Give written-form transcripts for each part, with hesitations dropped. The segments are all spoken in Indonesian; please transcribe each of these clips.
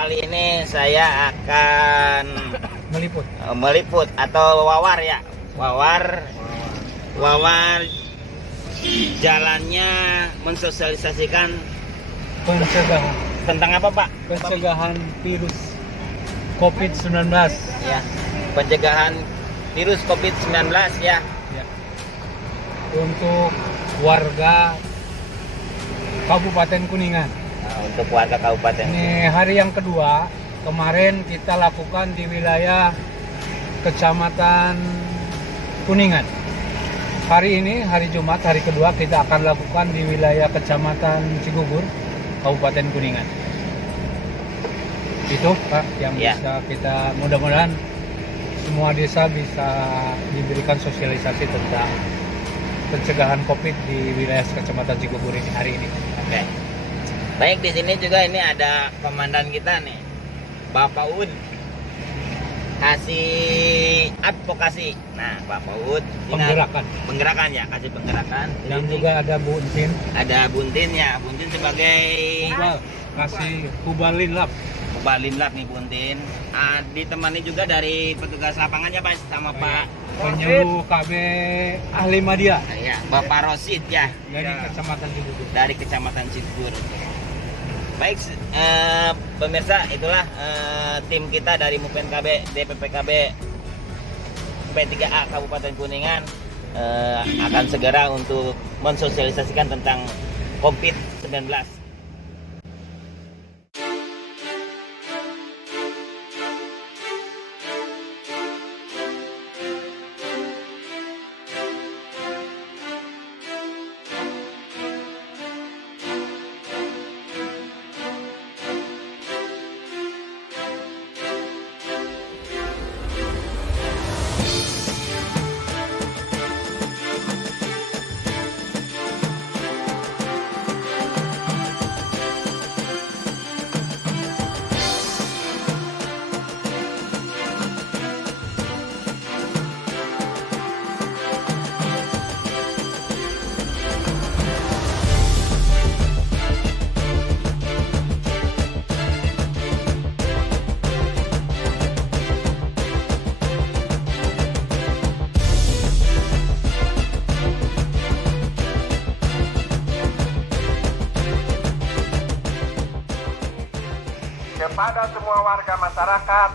kali ini saya akan meliput atau wawar ya. Wawar jalannya mensosialisasikan pencegahan tentang apa, Pak? pencegahan virus COVID-19 Ya, pencegahan virus COVID-19 ya. ya. Untuk warga Kabupaten Kuningan. Nah, untuk warga kabupaten. Ini hari yang kedua. Kemarin kita lakukan di wilayah Kecamatan Kuningan. Hari ini, hari Jumat, hari kedua kita akan lakukan di wilayah Kecamatan Cigugur, Kabupaten Kuningan. Itu Pak yang Ya. bisa kita, mudah-mudahan semua desa bisa diberikan sosialisasi tentang pencegahan COVID di wilayah Kecamatan Cigugur ini hari ini. Oke. Baik, di sini juga ini ada komandan kita nih, Bapak Ud. Kasih advokasi. Nah, Bapak Ud penggerakan ya, kasih penggerakan. Dan Ini juga ada Bu Untin, ada Buntin ya, Buntin sebagai kasih Kubalin Lab. Kubalin Lab nih Buntin. Ditemani juga dari petugas lapangannya Pak sama Pak Penyuluh KB Ahli Media ya, Bapak Rosid ya dari Kecamatan Cigugur. dari Kecamatan Cigugur. Baik, pemirsa, itulah tim kita dari Mupen KB DPPKB P3A Kabupaten Kuningan akan segera untuk mensosialisasikan tentang COVID-19. Kepada semua warga masyarakat,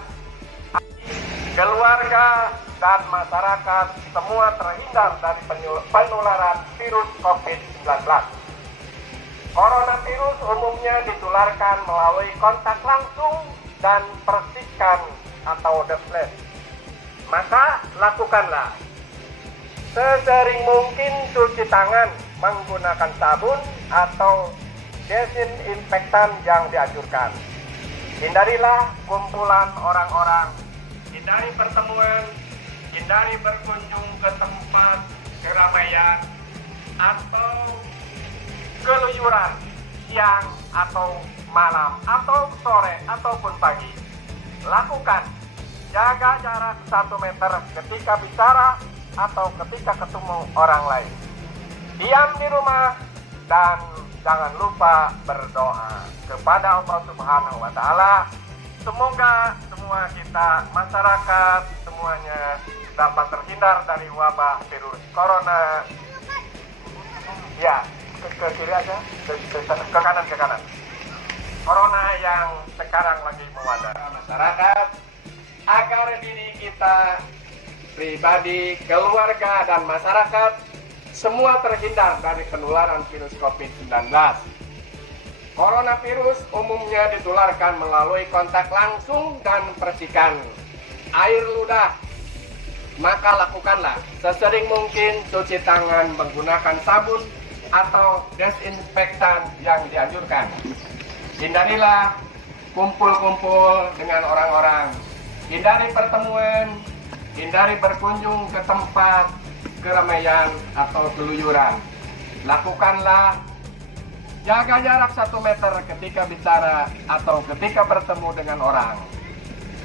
keluarga dan masyarakat semua terhindar dari penularan virus COVID-19. Coronavirus umumnya ditularkan melalui kontak langsung dan percikan atau droplet. Maka lakukanlah sesering mungkin cuci tangan menggunakan sabun atau desinfektan yang dianjurkan. Hindarilah kumpulan orang-orang, hindari pertemuan, hindari berkunjung ke tempat keramaian atau keluyuran siang atau malam atau sore ataupun pagi. Lakukan jaga jarak 1 meter ketika bicara atau ketika ketemu orang lain. Diam di rumah dan jangan lupa berdoa kepada Allah Subhanahu wa Ta'ala. Semoga semua kita, masyarakat, semuanya dapat terhindar dari wabah virus corona. Ya, ke kiri aja, ke kanan. Corona yang sekarang lagi mewabah masyarakat, agar diri kita, pribadi, keluarga, dan masyarakat semua terhindar dari penularan virus COVID-19. Coronavirus umumnya ditularkan melalui kontak langsung dan percikan air ludah. Maka lakukanlah sesering mungkin cuci tangan menggunakan sabun atau desinfektan yang dianjurkan. Hindarilah kumpul-kumpul dengan orang-orang. Hindari pertemuan, hindari berkunjung ke tempat keramaian atau keluyuran. Lakukanlah jaga jarak 1 meter ketika bicara atau ketika bertemu dengan orang.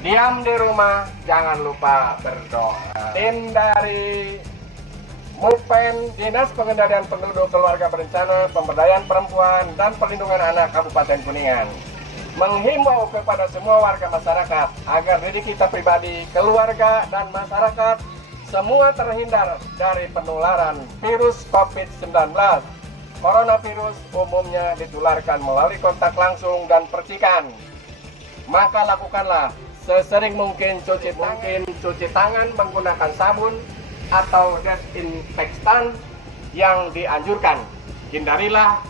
Diam di rumah, jangan lupa berdoa. Tim dari Mupen, Dinas Pengendalian Penduduk Keluarga Berencana, Pemberdayaan Perempuan dan Perlindungan Anak Kabupaten Kuningan. menghimbau kepada semua warga masyarakat agar diri kita pribadi, keluarga, dan masyarakat semua terhindar dari penularan virus COVID-19. Coronavirus umumnya ditularkan melalui kontak langsung dan percikan. Maka lakukanlah sesering mungkin cuci tangan menggunakan sabun atau desinfektan yang dianjurkan. Hindarilah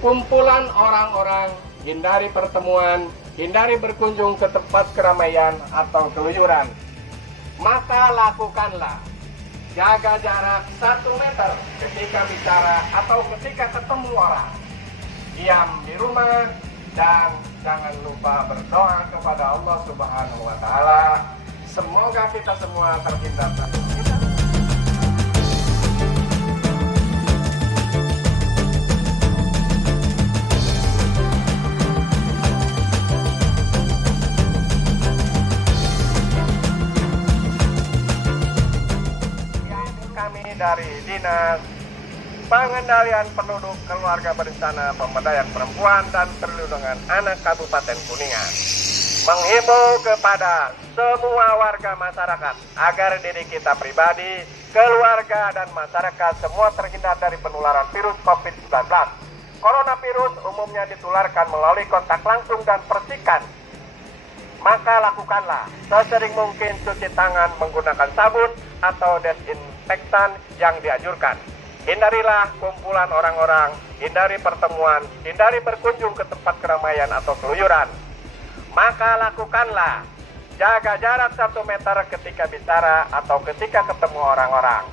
kumpulan orang-orang, hindari pertemuan, hindari berkunjung ke tempat keramaian atau keluyuran. Maka lakukanlah jaga jarak 1 meter ketika bicara atau ketika ketemu orang. Diam di rumah dan jangan lupa berdoa kepada Allah Subhanahu wa Ta'ala. Semoga kita semua terhindar dari dari Dinas Pengendalian Penduduk Keluarga Berencana Pemberdayaan Perempuan dan Perlindungan Anak Kabupaten Kuningan menghimbau kepada semua warga masyarakat agar diri kita pribadi, keluarga, dan masyarakat semua terhindar dari penularan virus COVID-19. Coronavirus umumnya ditularkan melalui kontak langsung dan percikan. Maka lakukanlah sesering mungkin cuci tangan menggunakan sabun atau desinfektan yang dianjurkan. Hindarilah kumpulan orang-orang, hindari pertemuan, hindari berkunjung ke tempat keramaian atau keluyuran. Maka lakukanlah jaga jarak 1 meter ketika bicara atau ketika ketemu orang-orang.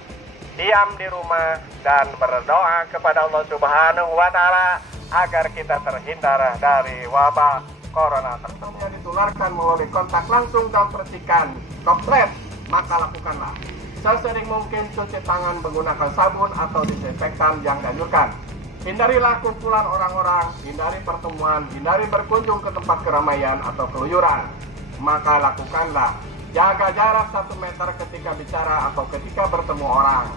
Diam di rumah dan berdoa kepada Allah Subhanahu wa Ta'ala agar kita terhindar dari wabah corona tersebut yang ditularkan melalui kontak langsung dan percikan droplet. Maka lakukanlah sesering mungkin cuci tangan menggunakan sabun atau desinfektan yang dianjurkan. Hindarilah kumpulan orang-orang, hindari pertemuan, hindari berkunjung ke tempat keramaian atau keluyuran. Maka lakukanlah jaga jarak 1 meter ketika bicara atau ketika bertemu orang.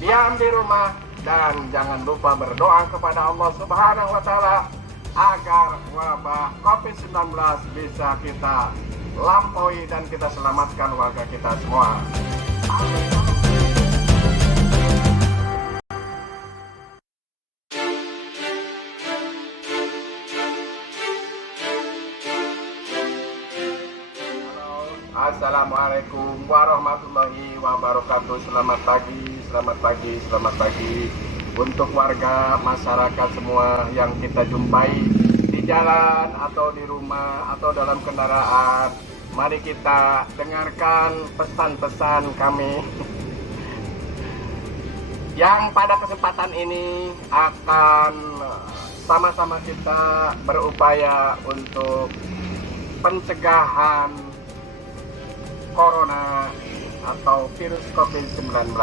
Diam di rumah dan jangan lupa berdoa kepada Allah Subhanahu wa Ta'ala agar wabah COVID-19 bisa kita lampaui dan kita selamatkan warga kita semua. Assalamualaikum warahmatullahi wabarakatuh. Selamat pagi untuk warga masyarakat semua yang kita jumpai di jalan atau di rumah atau dalam kendaraan. Mari kita dengarkan pesan-pesan kami yang pada kesempatan ini akan sama-sama kita berupaya untuk pencegahan corona atau virus COVID-19.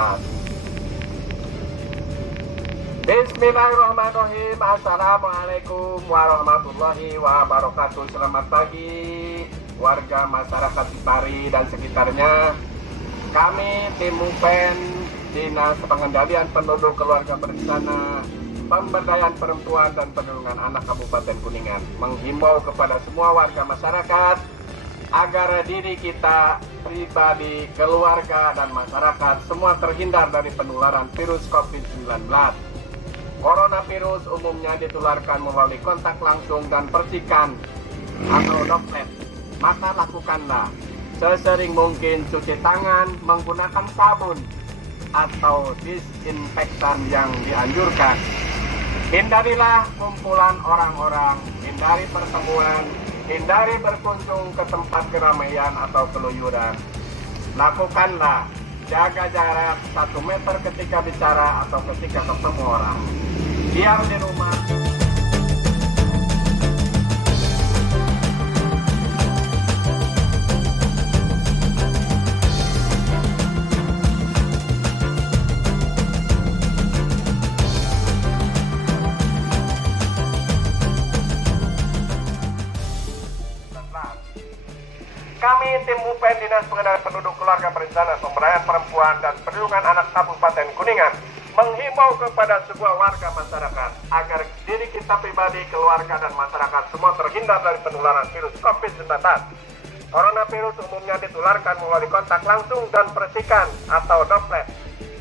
Bismillahirrahmanirrahim. Assalamualaikum warahmatullahi wabarakatuh. Selamat pagi warga masyarakat Cipari dan sekitarnya. Kami tim MUPEN Dinas Pengendalian Penduduk Keluarga Berencana Pemberdayaan Perempuan dan Perlindungan Anak Kabupaten Kuningan menghimbau kepada semua warga masyarakat agar diri kita pribadi, keluarga, dan masyarakat semua terhindar dari penularan virus COVID-19. Coronavirus umumnya ditularkan melalui kontak langsung dan percikan atau droplet. Maka lakukanlah sesering mungkin cuci tangan menggunakan sabun atau disinfektan yang dianjurkan. Hindarilah kumpulan orang-orang, hindari pertemuan, hindari berkunjung ke tempat keramaian atau keluyuran. Lakukanlah jaga jarak 1 meter ketika bicara atau ketika ketemu orang. Diam di rumah. Kami tim MUPEN Dinas Pengendalian Penduduk Keluarga Berencana Pemberdayaan Perempuan dan Perlindungan Anak Kabupaten Kuningan menghimbau kepada sebuah warga masyarakat agar diri kita pribadi, keluarga, dan masyarakat semua terhindar dari penularan virus COVID-19. Coronavirus umumnya ditularkan melalui kontak langsung dan percikan atau droplet.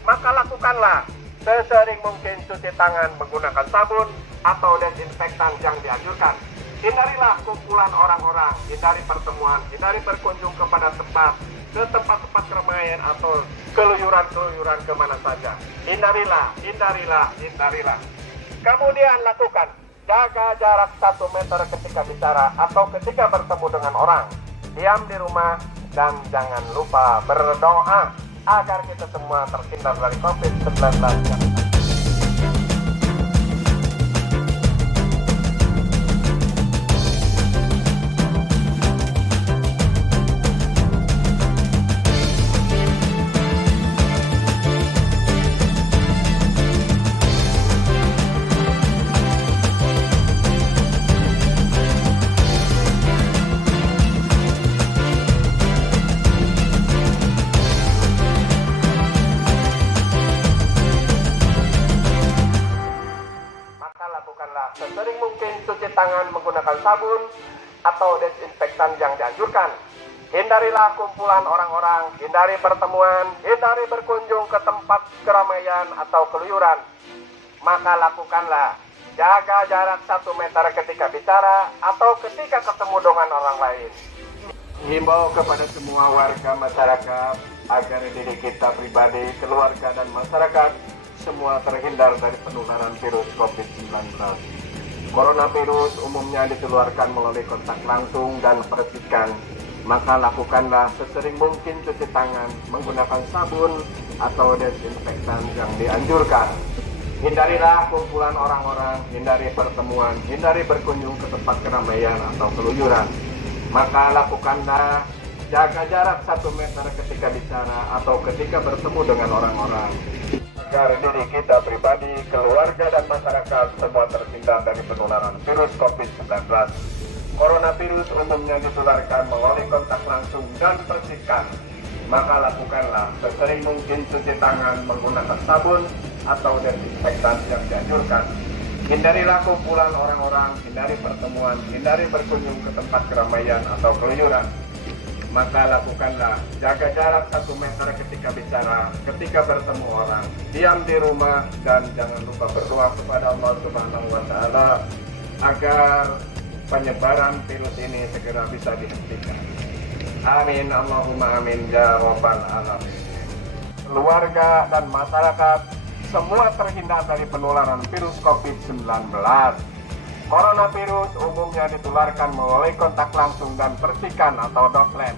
Maka lakukanlah sesering mungkin cuci tangan menggunakan sabun atau desinfektan yang dianjurkan. Hindarilah kumpulan orang-orang, hindari pertemuan, hindari berkunjung kepada tempat-tempat keramaian atau keluyuran kemana saja. Hindarilah. Kemudian lakukan jaga jarak 1 meter ketika bicara atau ketika bertemu dengan orang. Diam di rumah dan jangan lupa berdoa agar kita semua terhindar dari COVID-19. Sesering mungkin cuci tangan menggunakan sabun atau desinfektan yang dianjurkan. Hindarilah kumpulan orang-orang, hindari pertemuan, hindari berkunjung ke tempat keramaian atau keluyuran. Maka lakukanlah jaga jarak 1 meter ketika bicara atau ketika ketemu dengan orang lain. Himbau kepada semua warga masyarakat agar diri kita pribadi, keluarga, dan masyarakat semua terhindar dari penularan virus COVID-19. Coronavirus umumnya ditularkan melalui kontak langsung dan percikan. Maka lakukanlah sesering mungkin cuci tangan menggunakan sabun atau desinfektan yang dianjurkan. Hindarilah kumpulan orang-orang, hindari pertemuan, hindari berkunjung ke tempat keramaian atau keluyuran. Maka lakukanlah jaga jarak 1 meter ketika bicara atau ketika bertemu dengan orang-orang. Agar diri kita pribadi, keluarga, dan masyarakat semua terhindar dari penularan virus COVID-19. Coronavirus umumnya ditularkan melalui kontak langsung dan percikan. Maka lakukanlah sesering mungkin cuci tangan menggunakan sabun atau desinfektan yang dianjurkan. Hindarilah kumpulan orang-orang, hindari pertemuan, hindari berkunjung ke tempat keramaian atau keluyuran. Maka lakukanlah jaga jarak 1 meter ketika bicara, ketika bertemu orang. Diam di rumah dan jangan lupa berdoa kepada Allah Subhanahu wa Ta'ala agar penyebaran virus ini segera bisa dihentikan. Amin, Allahumma amin ya rabbal alamin. Keluarga dan masyarakat semua terhindar dari penularan virus COVID-19. Coronavirus umumnya ditularkan melalui kontak langsung dan percikan atau droplet.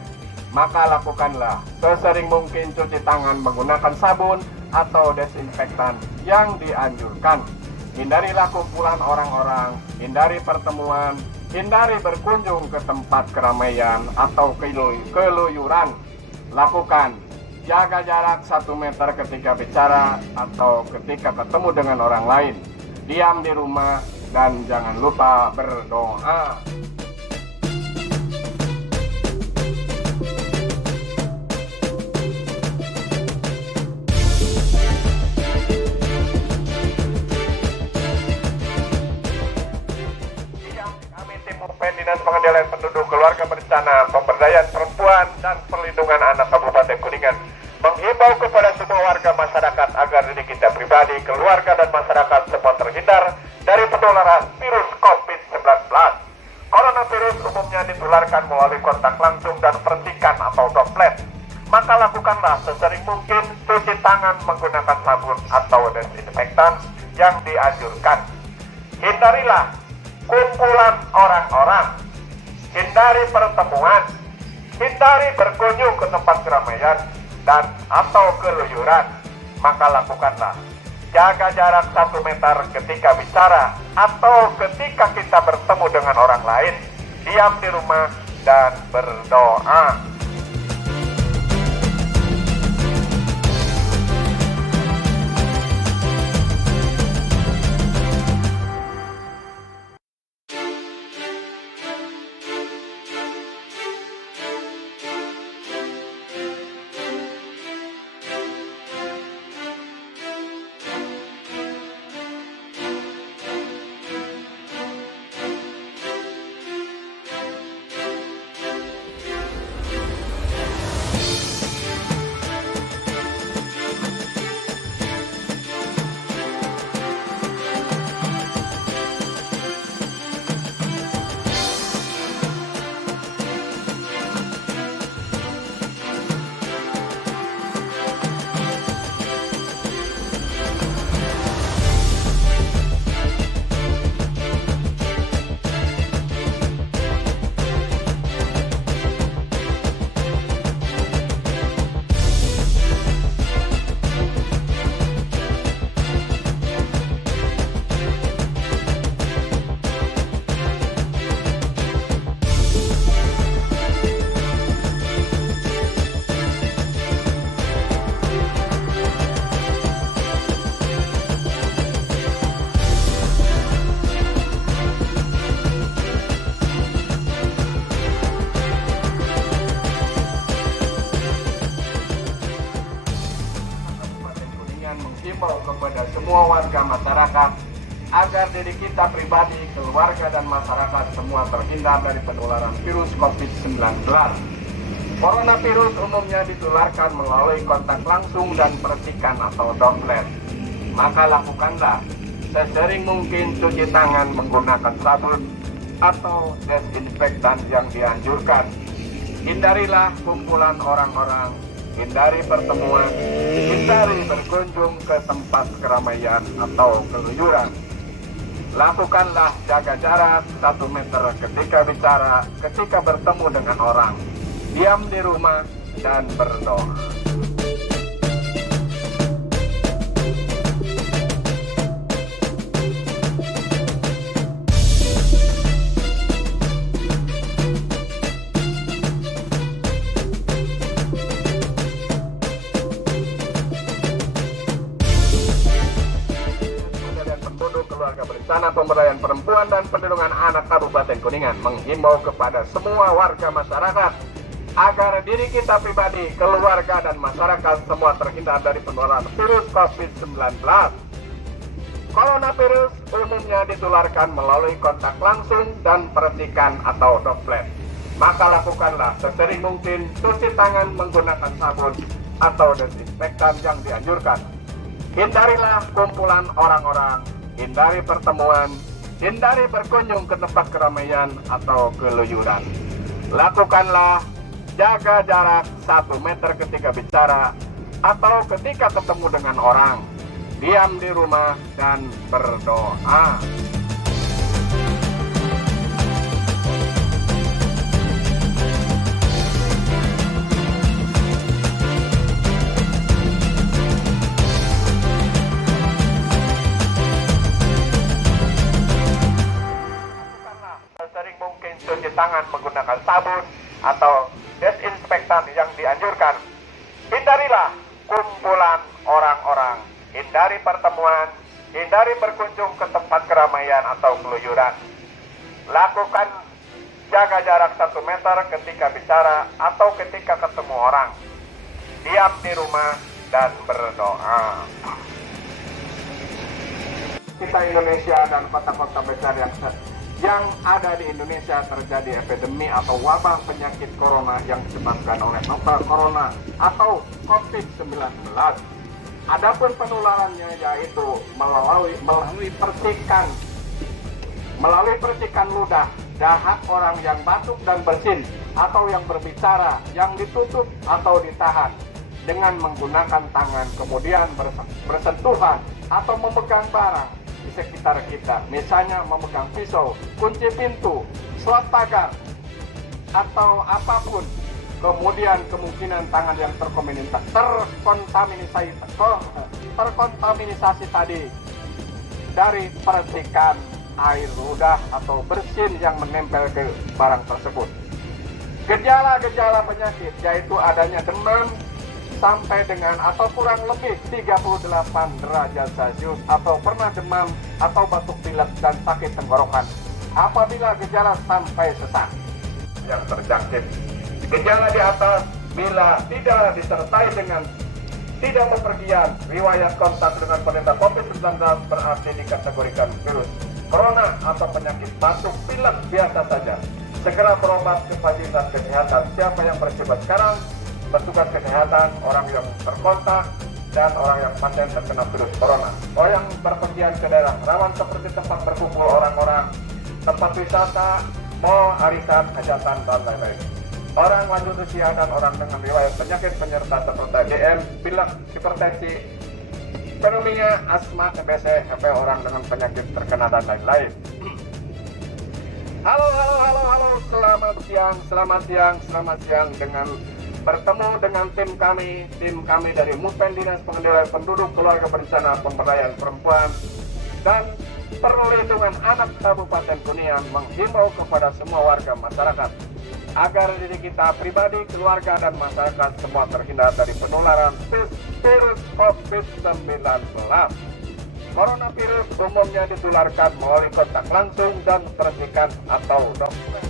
Maka lakukanlah sesering mungkin cuci tangan menggunakan sabun atau desinfektan yang dianjurkan. Hindarilah kumpulan orang-orang, hindari pertemuan, hindari berkunjung ke tempat keramaian atau keluyuran. Lakukan jaga jarak 1 meter ketika bicara atau ketika ketemu dengan orang lain. Diam di rumah dan jangan lupa berdoa. Kami tim Mupen Dinas Pengendalian Penduduk, Keluarga Berencana, Pemberdayaan Perempuan dan Perlindungan Anak Kabupaten Kuningan menghimbau kepada semua warga masyarakat agar diri kita pribadi, keluarga, dan masyarakat semua terhindar dari penularan virus COVID-19. Coronavirus umumnya ditularkan melalui kontak langsung dan percikan atau droplet. Maka lakukanlah sesering mungkin cuci tangan menggunakan sabun atau desinfektan yang dianjurkan. Hindarilah kumpulan orang-orang, hindari pertemuan, hindari berkunjung ke tempat keramaian dan atau keluyuran. Maka lakukanlah jaga jarak 1 meter ketika bicara atau ketika kita bertemu dengan orang lain. Diam di rumah dan berdoa. kepada semua warga masyarakat agar diri kita pribadi, keluarga, dan masyarakat semua terhindar dari penularan virus COVID-19. Coronavirus umumnya ditularkan melalui kontak langsung dan percikan atau droplet. Maka lakukanlah sesering mungkin cuci tangan menggunakan sabun atau desinfektan yang dianjurkan. Hindarilah kumpulan orang-orang, hindari pertemuan, hindari berkunjung ke tempat keramaian atau keluyuran. Lakukanlah jaga jarak 1 meter ketika bicara, ketika bertemu dengan orang. Diam di rumah dan berdoa. Keluarga Berencana Pemberdayaan Perempuan dan Perlindungan Anak Kabupaten Kuningan menghimbau kepada semua warga masyarakat agar diri kita pribadi, keluarga, dan masyarakat semua terhindar dari penularan virus COVID-19. Coronavirus umumnya ditularkan melalui kontak langsung dan percikan atau droplet. Maka lakukanlah sesering mungkin cuci tangan menggunakan sabun atau desinfektan yang dianjurkan. Hindarilah kumpulan orang-orang, hindari pertemuan, hindari berkunjung ke tempat keramaian atau keluyuran. Lakukanlah jaga jarak 1 meter ketika bicara atau ketika ketemu dengan orang. Diam di rumah dan berdoa. Sering mungkin cuci tangan menggunakan sabun atau desinfektan yang dianjurkan. Hindarilah kumpulan orang-orang, hindari pertemuan, hindari berkunjung ke tempat keramaian atau keluyuran. Lakukan jaga jarak 1 meter ketika bicara atau ketika ketemu orang. Diam di rumah dan berdoa. Kita Indonesia dan kota-kota besar yang ada di Indonesia terjadi epidemi atau wabah penyakit corona yang disebabkan oleh novel corona atau COVID-19. Adapun penularannya yaitu melalui percikan ludah, dahak orang yang batuk dan bersin atau yang berbicara, yang ditutup atau ditahan dengan menggunakan tangan, kemudian bersentuhan atau memegang barang di sekitar kita, misalnya memegang pisau, kunci pintu, slot pagar, atau apapun. Kemudian kemungkinan tangan yang terkontaminasi tadi dari percikan air ludah atau bersin yang menempel ke barang tersebut. Gejala-gejala penyakit yaitu adanya demam sampai dengan atau kurang lebih 38 derajat Celcius atau pernah demam atau batuk pilek dan sakit tenggorokan. Apabila gejala sampai sesak yang terjangkit. Gejala di atas bila tidak disertai dengan tidak bepergian, riwayat kontak dengan penderita COVID-19 berarti dikategorikan virus corona atau penyakit batuk pilek biasa saja. Segera berobat ke fasilitas kesehatan. Siapa yang bersifat sekarang, petugas kesehatan, orang yang terkontak, dan orang yang pasien terkena virus corona. Orang yang berpergian ke daerah rawan seperti tempat berkumpul orang-orang, tempat wisata, mall, arisan, hajatan, dan lain-lain. Orang lanjut usia dan orang dengan riwayat penyakit penyerta seperti DM, pilek, hipertensi, pneumonia, asma, TBC, HP, orang dengan penyakit terkena, dan lain-lain. Halo, selamat siang dengan bertemu dengan tim kami dari Mupen Dinas Pengendalian Penduduk, Keluarga Berencana, Pemberdayaan Perempuan dan Perlindungan Anak Kabupaten Kuningan menghimbau kepada semua warga masyarakat agar diri kita pribadi, keluarga, dan masyarakat semua terhindar dari penularan virus COVID-19. Coronavirus umumnya ditularkan melalui kontak langsung dan percikan atau droplet.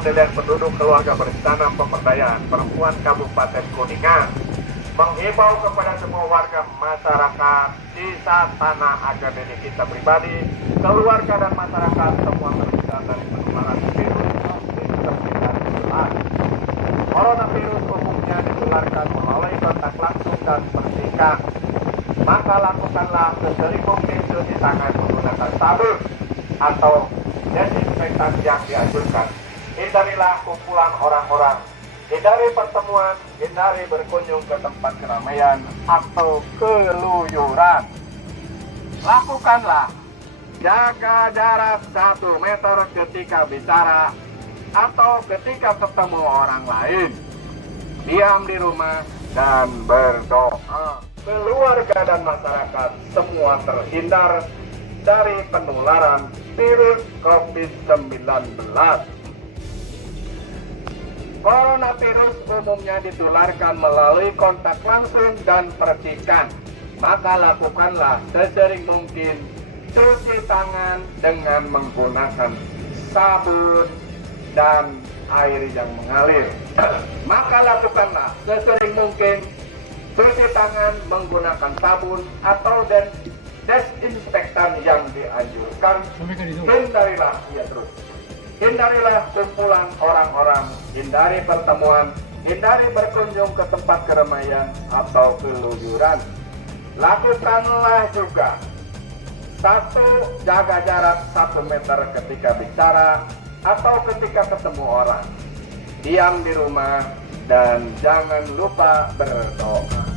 Pengendalian Penduduk Keluarga Berencana Pemberdayaan Perempuan Kabupaten Kuningan menghimbau kepada semua warga masyarakat desa tanah akademi kita pribadi, keluarga dan masyarakat semua terhindar dari penularan virus COVID-19. Coronavirus umumnya ditularkan melalui kontak langsung dan percikan. Maka lakukanlah sesering mungkin cuci tangan menggunakan sabun atau desinfektan yang dianjurkan. Hindarilah kumpulan orang-orang. Hindari pertemuan, hindari berkunjung ke tempat keramaian atau keluyuran. Lakukanlah jaga jarak 1 meter ketika bicara atau ketika ketemu orang lain. Diam di rumah dan berdoa. Keluarga dan masyarakat semua terhindar dari penularan virus COVID-19. Coronavirus umumnya ditularkan melalui kontak langsung dan percikan. Maka lakukanlah sesering mungkin cuci tangan dengan menggunakan sabun dan air yang mengalir. Maka lakukanlah sesering mungkin cuci tangan menggunakan sabun atau desinfektan yang dianjurkan. Hindarilah kumpulan orang-orang, hindari pertemuan, hindari berkunjung ke tempat keramaian atau keluyuran. Lakukanlah juga 1. Jaga jarak 1 meter ketika bicara atau ketika ketemu orang. Diam di rumah dan jangan lupa berdoa.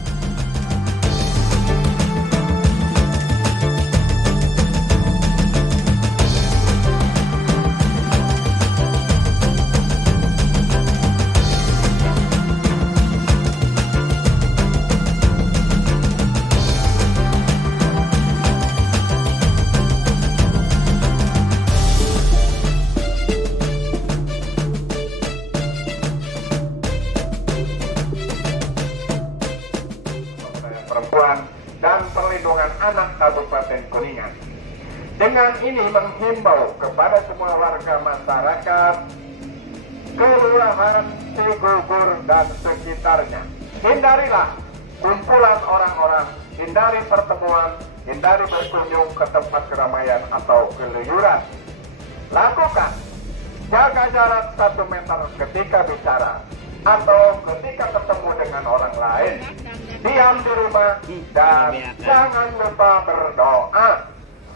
Perempuan dan Perlindungan Anak Kabupaten Kuningan. Dengan ini menghimbau kepada semua warga masyarakat, kelurahan, Cigugur dan sekitarnya. Hindarilah kumpulan orang-orang, hindari pertemuan, hindari berkunjung ke tempat keramaian atau keluyuran. Lakukan jaga jarak 1 meter ketika bicara atau ketika ketemu dengan orang lain. Diam di rumah dan jangan lupa berdoa.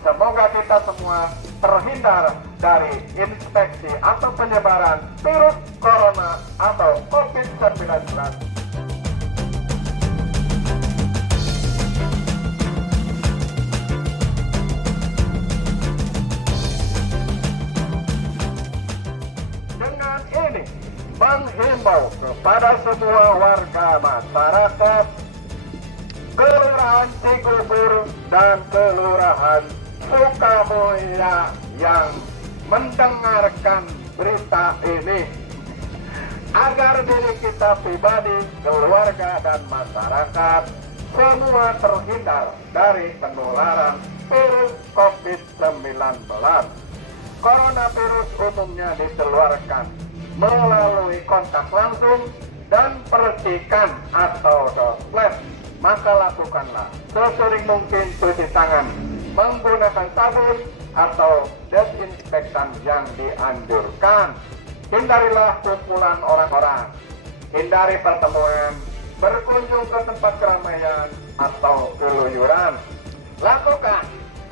Semoga kita semua terhindar dari infeksi atau penyebaran virus corona atau COVID-19. Dengan ini menghimbau kepada semua warga masyarakat Kelurahan Cigugur dan Kelurahan Sukamulya yang mendengarkan berita ini agar diri kita pribadi, keluarga dan masyarakat semua terhindar dari penularan virus COVID-19. Coronavirus umumnya dikeluarkan melalui kontak langsung dan percikan atau droplet. Maka lakukanlah sesering mungkin cuci tangan menggunakan sabun atau desinfektan yang dianjurkan. Hindarilah kumpulan orang-orang, hindari pertemuan, berkunjung ke tempat keramaian atau keluyuran. Lakukan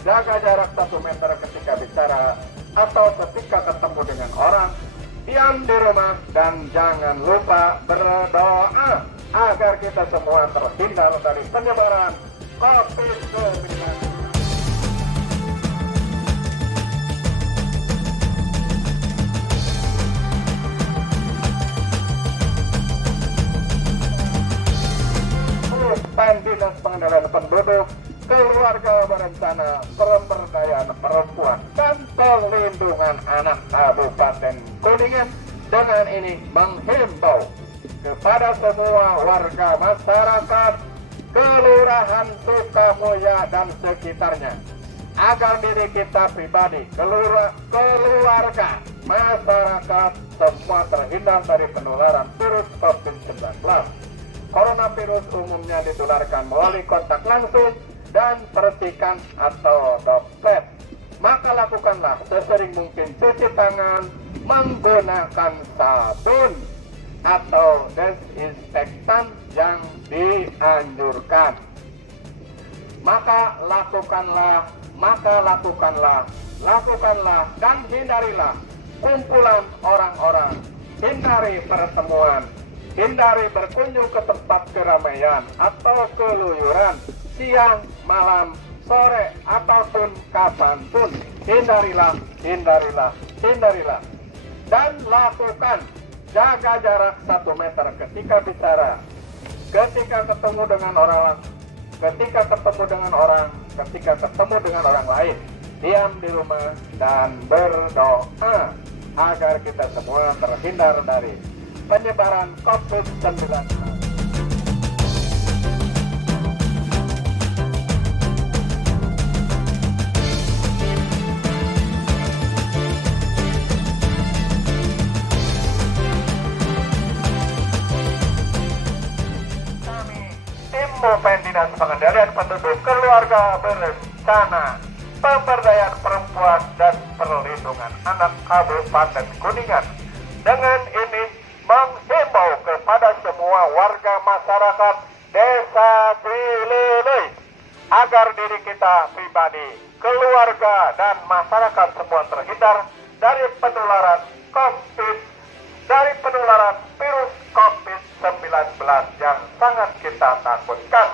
jaga jarak 1 meter ketika bicara atau ketika ketemu dengan orang. Diam di rumah dan jangan lupa berdoa agar kita semua terhindar dari penyebaran COVID-19. Dinas Pengendalian Penduduk, Keluarga Berencana Pemberdayaan Perempuan dan Perlindungan Anak Kabupaten Kuningan dengan ini menghimbau kepada semua warga masyarakat Kelurahan Sukamulya dan sekitarnya. agar diri kita pribadi, keluarga, masyarakat semua terhindar dari penularan virus COVID-19. Coronavirus umumnya ditularkan melalui kontak langsung dan percikan atau droplet. Maka lakukanlah sesering mungkin cuci tangan menggunakan sabun atau desinfektan yang dianjurkan. Maka lakukanlah dan hindarilah kumpulan orang-orang, hindari pertemuan, hindari berkunjung ke tempat keramaian atau keluyuran siang, malam, sore, ataupun kapanpun. Hindarilah. Dan lakukan jaga jarak 1 meter ketika bicara, ketika ketemu dengan orang, ketika ketemu dengan orang lain. Diam di rumah dan berdoa agar kita semua terhindar dari penyebaran COVID-19. Mupen Dinas Pengendalian Penduduk, Keluarga Berencana, Pemberdayaan Perempuan dan Perlindungan Anak Kabupaten Kuningan dengan ini menghimbau kepada semua warga masyarakat Desa Cilelei agar diri kita pribadi, keluarga dan masyarakat semua terhindar dari penularan virus COVID-19 yang sangat kita takutkan.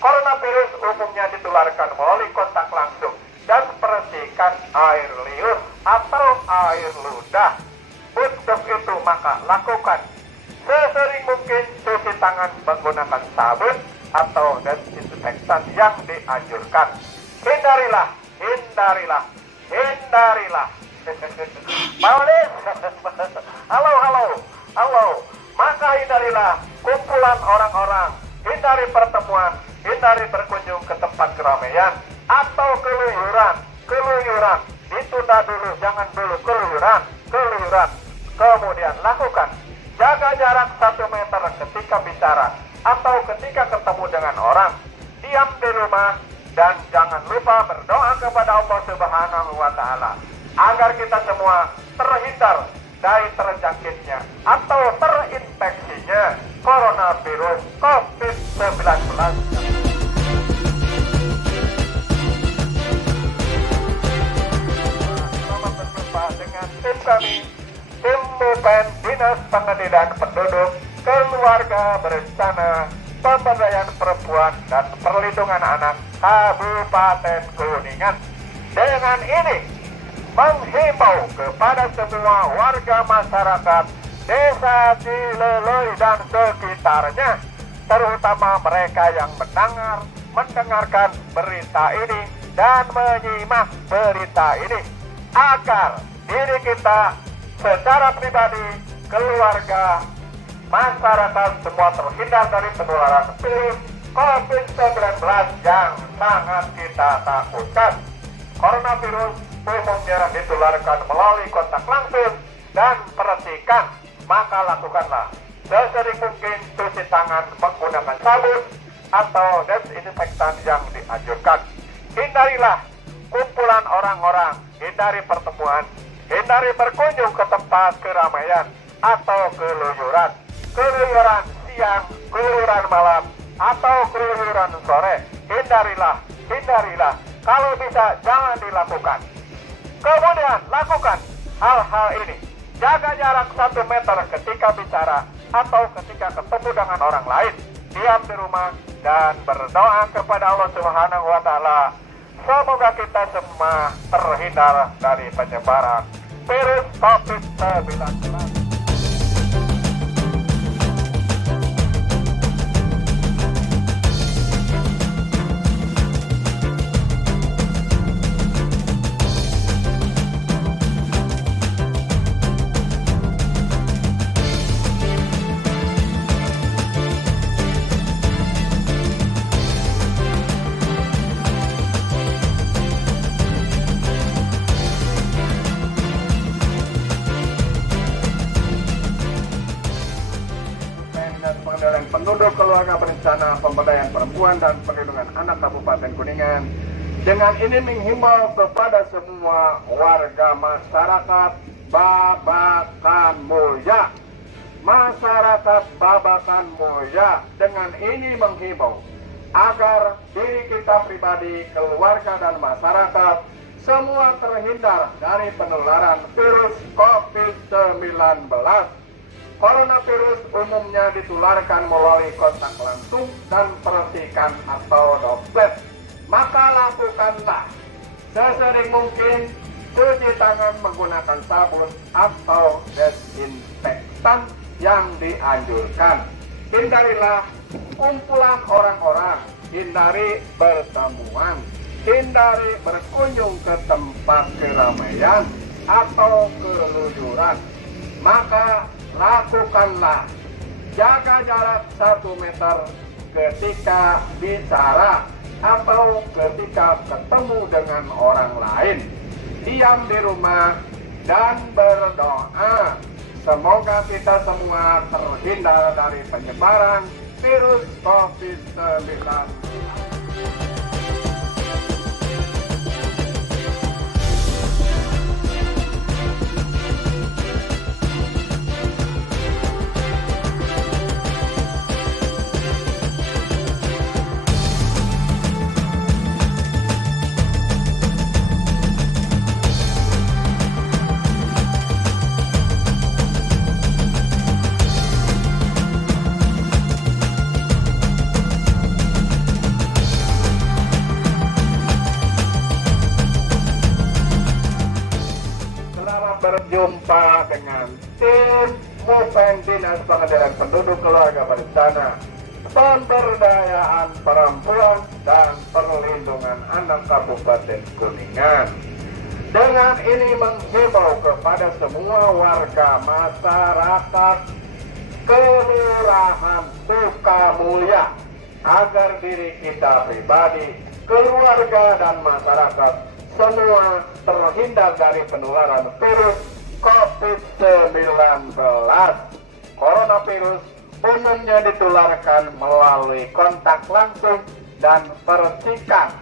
Coronavirus umumnya ditularkan melalui kontak langsung dan percikan air liur atau air ludah. Untuk itu maka lakukan sesering mungkin cuci tangan menggunakan sabun atau desinfektan yang dianjurkan. Hindarilah. Paulis. Halo. Maka hindarilah kumpulan orang-orang, hindari pertemuan, hindari berkunjung ke tempat keramaian atau keluyuran. Ditunda dulu, jangan dulu keluyuran. Kemudian lakukan jaga jarak 1 meter ketika bicara atau ketika ketemu dengan orang. Diam di rumah dan jangan lupa berdoa kepada Allah Subhanahu wa Ta'ala agar kita semua terhindar dari terjangkitnya atau terinfeksinya coronavirus COVID-19. Selamat berjumpa dengan tim kami, tim Mupen Dinas Pengendalian Penduduk, Keluarga Berencana, Pemberdayaan Perempuan dan Perlindungan Anak Kabupaten Kuningan. Dengan ini menghimbau kepada semua warga masyarakat Desa Cilelei dan sekitarnya, terutama mereka yang mendengarkan berita ini dan menyimak berita ini, agar diri kita secara pribadi, keluarga, masyarakat semua terhindar dari penularan virus COVID-19 yang sangat kita takutkan. Coronavirus umumnya ditularkan melalui kontak langsung dan percikan. Maka lakukanlah sesering mungkin cuci tangan menggunakan sabun atau desinfektan yang dianjurkan. Hindarilah kumpulan orang-orang, hindari pertemuan, hindari berkunjung ke tempat keramaian atau keluyuran siang, keluyuran malam, atau keluyuran sore. Hindarilah. Kalau bisa jangan dilakukan. Kemudian lakukan hal-hal ini. Jaga jarak 1 meter ketika bicara atau ketika ketemu dengan orang lain. Diam di rumah dan berdoa kepada Allah Subhanahu wa Ta'ala. Semoga kita semua terhindar dari penyebaran virus COVID-19. penduduk keluarga berencana pemberdayaan perempuan dan perlindungan anak Kabupaten Kuningan dengan ini menghimbau kepada semua warga masyarakat Babakan Mulya. Masyarakat Babakan Mulya dengan ini menghimbau agar diri kita pribadi, keluarga dan masyarakat semua terhindar dari penularan virus COVID-19. Coronavirus umumnya ditularkan melalui kontak langsung dan percikan atau droplet. Maka lakukanlah sesering mungkin cuci tangan menggunakan sabun atau desinfektan yang dianjurkan. Hindarilah kumpulan orang-orang, hindari pertemuan, hindari berkunjung ke tempat keramaian atau keluyuran. Maka lakukanlah jaga jarak 1 meter ketika bicara atau ketika ketemu dengan orang lain. Diam di rumah dan berdoa semoga kita semua terhindar dari penyebaran virus COVID-19. Berjumpa dengan tim Mupen Dinas Pengendalian Penduduk Keluarga Berencana, Pemberdayaan Perempuan dan Perlindungan Anak Kabupaten Kuningan. Dengan ini menghimbau kepada semua warga masyarakat Kelurahan Sukamulya agar diri kita pribadi, keluarga dan masyarakat semua terhindar dari penularan virus COVID-19. Coronavirus umumnya ditularkan melalui kontak langsung dan percikan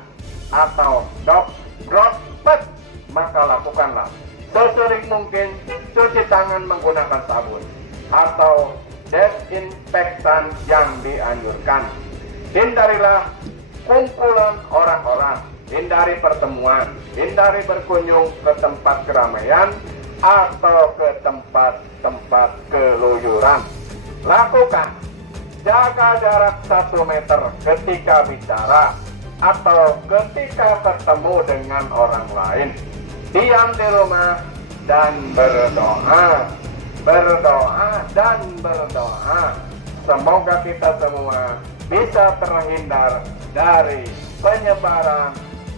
atau droplet. Maka lakukanlah sesering mungkin cuci tangan menggunakan sabun atau desinfektan yang dianjurkan. Hindarilah kumpulan orang-orang, hindari pertemuan, hindari berkunjung ke tempat keramaian atau ke tempat-tempat keluyuran. Lakukan jaga jarak 1 meter ketika bicara atau ketika bertemu dengan orang lain. Diam di rumah dan berdoa, dan berdoa. Semoga kita semua bisa terhindar dari penyebaran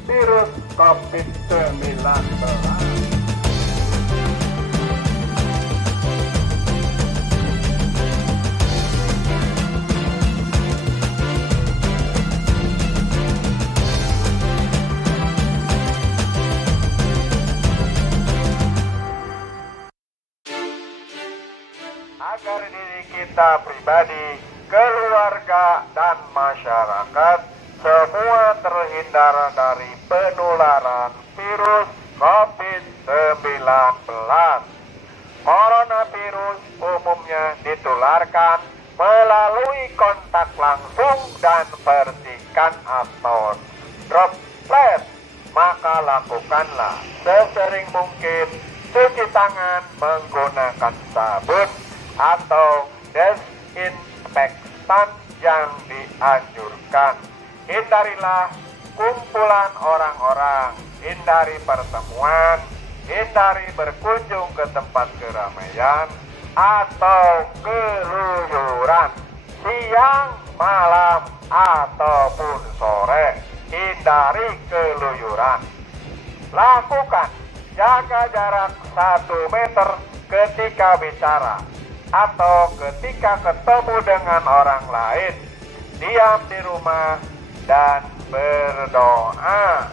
virus COVID-19. Agar diri kita pribadi, keluarga dan masyarakat semua terhindar dari penularan virus COVID-19. Coronavirus umumnya ditularkan melalui kontak langsung dan percikan atau droplet. Maka lakukanlah sesering mungkin cuci tangan menggunakan sabun atau desinfektan yang dianjurkan. Hindarilah kumpulan orang-orang, hindari pertemuan, hindari berkunjung ke tempat keramaian atau keluyuran siang, malam, ataupun sore. Hindari keluyuran. Lakukan jaga jarak 1 meter ketika bicara atau ketika ketemu dengan orang lain. Diam di rumah dan berdoa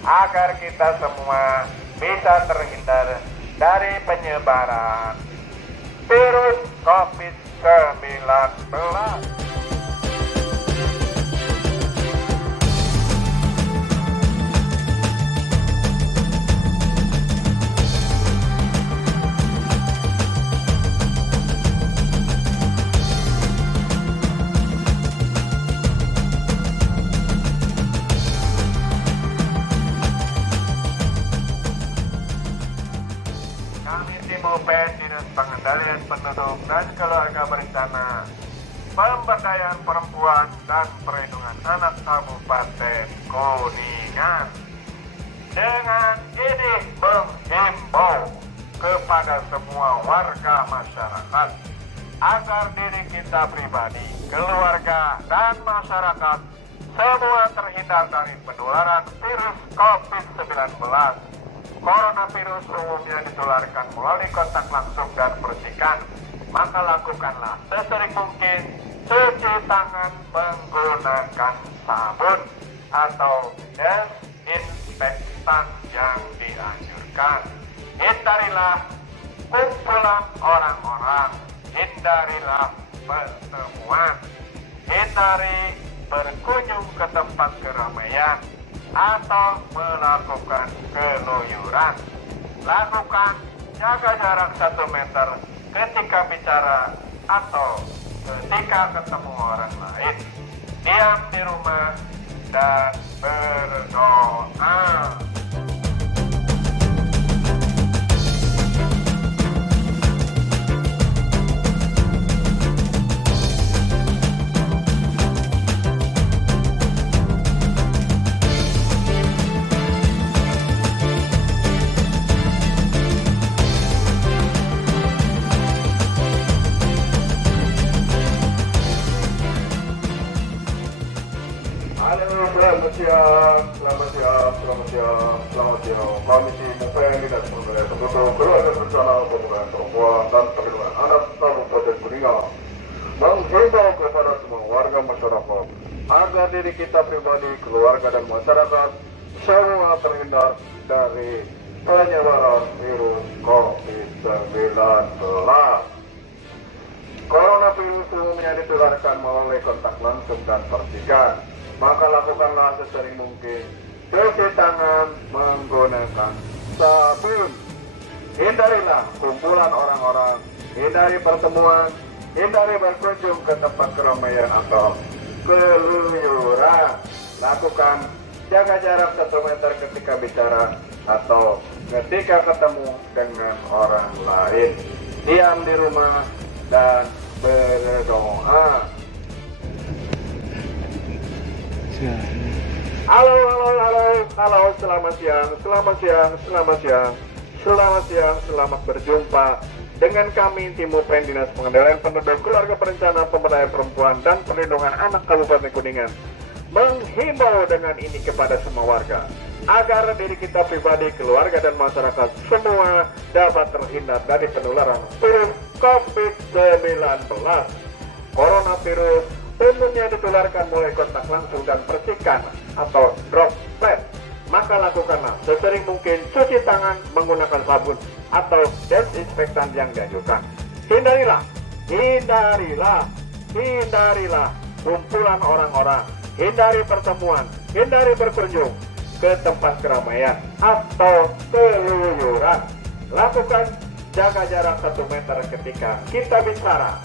agar kita semua bisa terhindar dari penyebaran virus COVID-19. Berencana Pemberdayaan Perempuan dan Perlindungan Anak Kabupaten Kuningan. Dengan ini menghimbau kepada semua warga masyarakat agar diri kita pribadi, keluarga, dan masyarakat semua terhindar dari penularan virus COVID-19. Coronavirus umumnya ditularkan melalui kontak langsung dan percikan. Maka lakukanlah sesering mungkin cuci tangan menggunakan sabun atau desinfektan yang dianjurkan. Hindarilah kumpulan orang-orang, hindarilah pertemuan, hindari berkunjung ke tempat keramaian atau melakukan keluyuran. Lakukan jaga jarak 1 meter ketika bicara atau ketika ketemu orang lain. Diam di rumah dan berdoa. Selamat siang. Komisi Mupen Dinas Pemberdayaan Penduduk, Keluarga Berencana Pemberdayaan Perempuan dan Perlindungan Anak Kabupaten Kuningan menghimbau kepada semua warga masyarakat agar diri kita pribadi, keluarga, dan masyarakat semua terhindar dari penyebaran virus COVID-19. Coronavirus umumnya ditularkan melalui kontak langsung dan percikan. Maka lakukanlah sesering mungkin cuci tangan menggunakan sabun. Hindarilah kumpulan orang-orang, hindari pertemuan, hindari berkunjung ke tempat keramaian atau keluyuran. Lakukan jaga jarak 1 meter ketika bicara atau ketika ketemu dengan orang lain. Diam di rumah dan berdoa. Halo, selamat siang, selamat berjumpa dengan kami tim Mupen Dinas Pengendalian Penduduk, Keluarga Berencana Pemberdayaan Perempuan dan Perlindungan Anak Kabupaten Kuningan menghimbau dengan ini kepada semua warga agar diri kita pribadi, keluarga, dan masyarakat semua dapat terhindar dari penularan virus COVID-19. Coronavirus umumnya ditularkan melalui kontak langsung dan percikan atau droplet. Maka lakukanlah sesering mungkin cuci tangan menggunakan sabun atau desinfektan yang dianjurkan. Hindarilah kumpulan orang-orang, hindari pertemuan, hindari berkunjung ke tempat keramaian atau keluyuran. Lakukan jaga jarak 1 meter ketika kita bicara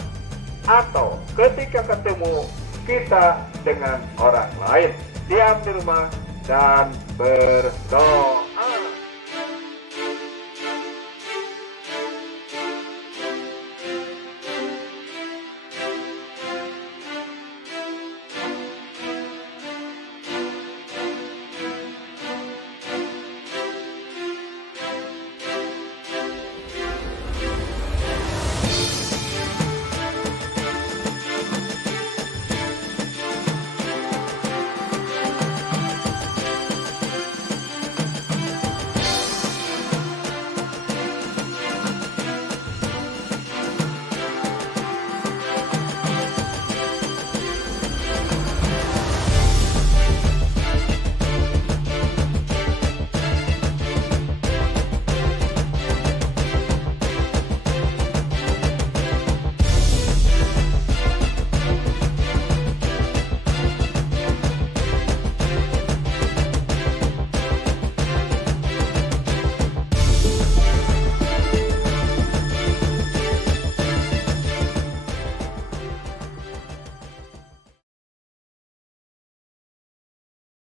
atau ketika ketemu kita dengan orang lain. Diam di rumah dan berdoa.